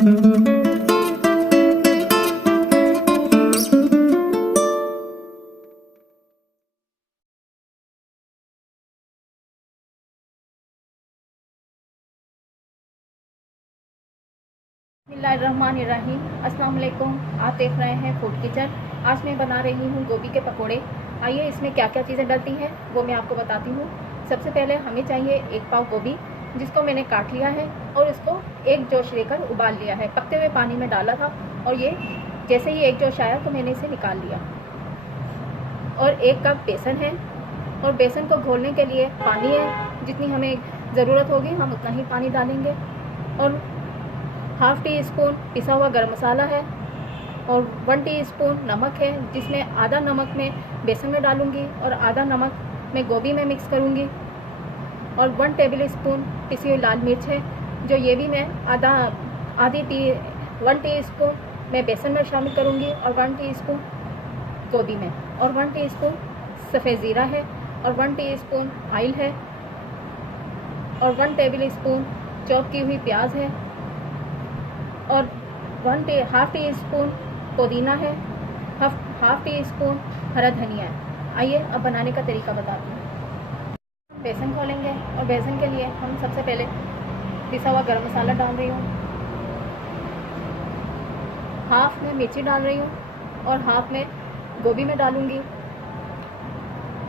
बिस्मिल्लाहिर्रहमानिर्रहीम। अस्सलाम वालेकुम। आप देख रहे हैं फूड किचन। आज मैं बना रही हूँ गोभी के पकोड़े। आइए इसमें क्या क्या चीज़ें डलती हैं वो मैं आपको बताती हूँ। सबसे पहले हमें चाहिए 1 पाव गोभी, जिसको मैंने काट लिया है और इसको एक जोश लेकर उबाल लिया है। पकते हुए पानी में डाला था और ये जैसे ही एक जोश आया तो मैंने इसे निकाल लिया। और 1 कप बेसन है और बेसन को घोलने के लिए पानी है। जितनी हमें ज़रूरत होगी हम उतना ही पानी डालेंगे। और ½ टी स्पून पिसा हुआ गरम मसाला है और 1 टीस्पून नमक है, जिसमें आधा नमक मैं बेसन में डालूंगी और आधा नमक मैं गोभी में मिक्स करूंगी। और 1 टेबल स्पून पिसी हुई लाल मिर्च है, जो ये भी मैं 1 टीस्पून मैं बेसन में शामिल करूंगी और 1 टीस्पून गोभी में। और 1 टीस्पून सफ़ेद ज़ीरा है और 1 टीस्पून ऑयल है और 1 टेबल स्पून चॉप की हुई प्याज है और ½ टीस्पून पुदीना है, ½ टीस्पून हरा धनिया है। आइए अब बनाने का तरीका बताती हूँ। बेसन खोलेंगे और बेसन के लिए हम सबसे पहले पिसा हुआ गरम मसाला डाल रही हूँ, ½ में मिर्ची डाल रही हूँ और ½ में गोभी में डालूँगी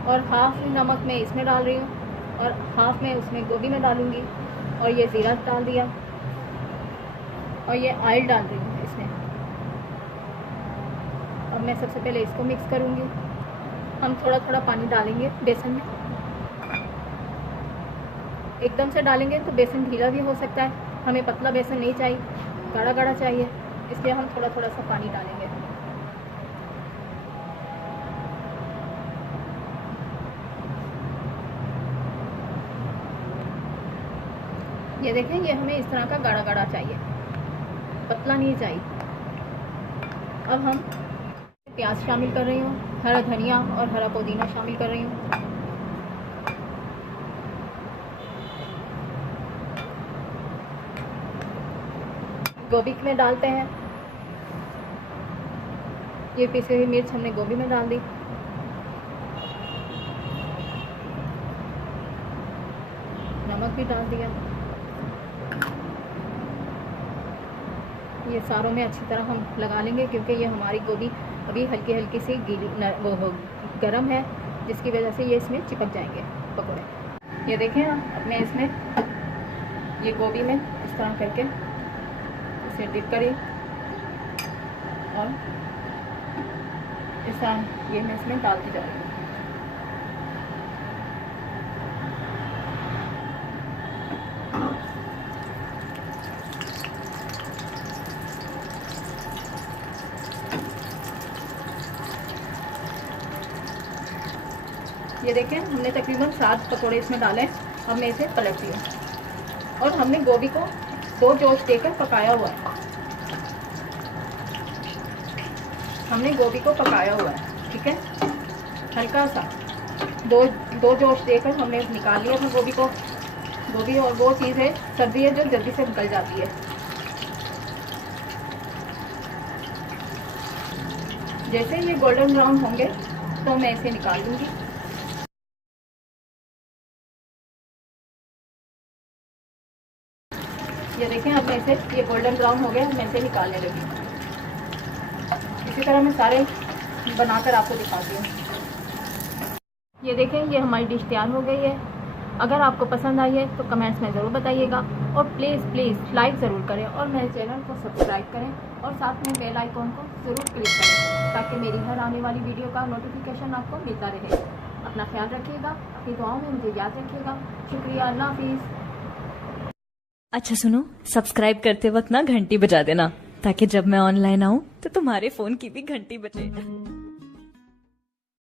और ½ नमक मैं इसमें डाल रही हूँ और ½ में उसमें गोभी में डालूँगी। और ये ज़ीरा डाल दिया और ये ऑयल डाल रही हूँ इसमें। अब मैं सबसे पहले इसको मिक्स करूँगी। हम थोड़ा थोड़ा पानी डालेंगे बेसन में। एकदम से डालेंगे तो बेसन ढीला भी हो सकता है। हमें पतला बेसन नहीं चाहिए, गाढ़ा गाढ़ा चाहिए, इसलिए हम थोड़ा थोड़ा सा पानी डालेंगे। ये देखें, ये हमें इस तरह का गाढ़ा गाढ़ा चाहिए, पतला नहीं चाहिए। अब हम प्याज शामिल कर रही हूँ, हरा धनिया और हरा पुदीना शामिल कर रही हूँ। गोभी में डालते हैं। ये पिसी हुई मिर्च हमने गोभी में डाल दी। नमक भी डाल दिया। ये सारों में अच्छी तरह हम लगा लेंगे, क्योंकि ये हमारी गोभी अभी हल्की हल्की सी गरम है, जिसकी वजह से ये इसमें चिपक जाएंगे पकौड़े। ये देखें, अब मैं इसमें ये गोभी में इस तरह करके इसे डिप करी और इस तरह ये मैं इसमें डालती जा रही हूँ। ये देखें, हमने तकरीबन 7 पकौड़े इसमें डाले। अब मैं इसे पलट दिया और हमने गोभी को 2 जोश देकर पकाया हुआ है। हमने गोभी को पकाया हुआ है, ठीक है। हल्का सा दो जोश देकर हमने निकाल लिया था गोभी को। गोभी और वो चीज़ है, सब्जी है जो जल्दी से गल जाती है। जैसे ये गोल्डन ब्राउन होंगे तो मैं इसे निकाल दूंगी। ये देखें, अब मैं इसे, ये गोल्डन ब्राउन हो गया, मैं इसे निकालने लगी। इसी तरह मैं सारे बनाकर आपको दिखाती हूँ। ये देखें, ये हमारी डिश तैयार हो गई है। अगर आपको पसंद आई है तो कमेंट्स में ज़रूर बताइएगा और प्लीज़ लाइक ज़रूर करें और मेरे चैनल को सब्सक्राइब करें और साथ में बेल आइकॉन को ज़रूर क्लिक करें, ताकि मेरी हर आने वाली वीडियो का नोटिफिकेशन आपको मिलता रहे। अपना ख्याल रखिएगा, अपनी दुआओं में मुझे याद रखिएगा। शुक्रिया, अल्लाह हाफिज़। अच्छा सुनो, सब्सक्राइब करते वक्त ना घंटी बजा देना, ताकि जब मैं ऑनलाइन आऊँ तो तुम्हारे फोन की भी घंटी बजे।